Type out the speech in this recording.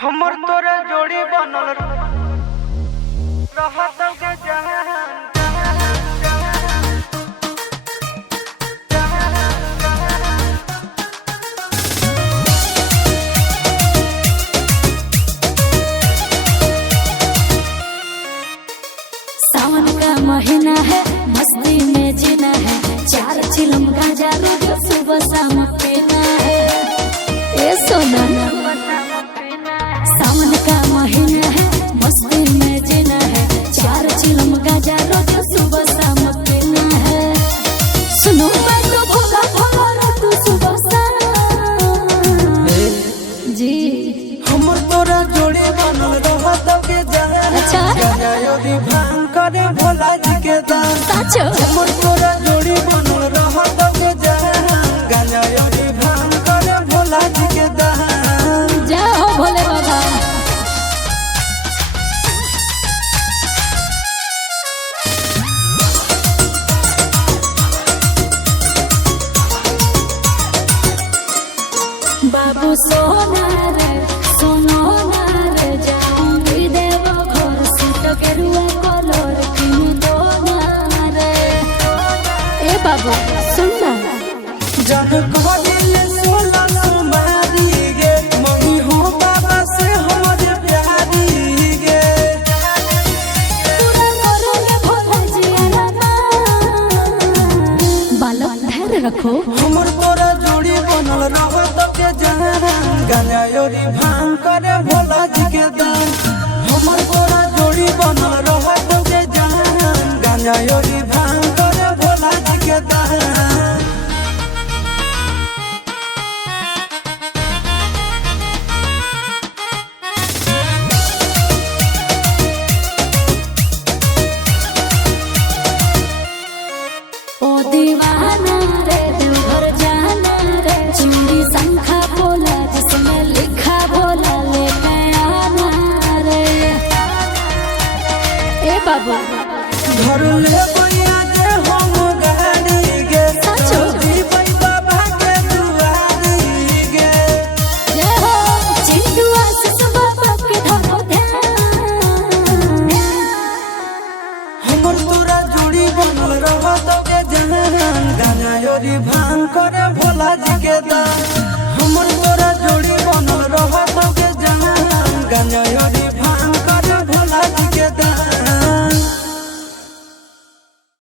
हमर तोरा जोड़ी बनल रहत के जहान। सावन का महीना है, मस्ती में जीना है, 4 चिलम गांजा रोज सुबह शाम पीना है। ए सोना, सावन का महीना है, मस्ती में जीना है, 4 चिलम गांजा रोज सुबह शाम पीना है। सुनो मैं तो भोला भोला तू सुबह शाम जी। हमर तोरा जोड़ी बनल रहत के जहान। अच्छा भांग करे भोला जी के दान। साचो हमर तोरा जोड़ी बनल रहत के जहान। गांजा योगी भांग करे भोला जी के दान। जाओ भोले बाबा। बाबू सोना रे सोनो ना रे, जाऊंगी देव घर सूट के रुआ कलर किन दो ना रे। ए बाबू सुन ना, जन कहले 16 सुमारी गे, मम्मी हो बाबा से हमर प्यारी गे। पूरा करोगे भोला जी आना। बालक धैर्य रखो। हमर तोरा जोड़ी बनल रहत के जहान। गांजा योगी भांग करे भोला जी के दान। हमर तोरा जोड़ी बनल रहत के जहान। गांजा योगी भांग करे भोला जी के दान। ओ दीवाना रे देवघर जाना रे, चूड़ी शंखा बोला जिसमें लिखा बोला लेके आना रे। ए बाबू घर ले बैया जे हम गाड़ी गे, साचो? जी बाबा के दुआरी गे। जय हो चिंटू आशीष बाबा के धरो ध्यान। हमर तोरा जोड़ी बनल रहत के जहान। गांजा योगी भांग करे भोला जी के दान। हमर तोरा जोड़ी बनल रहत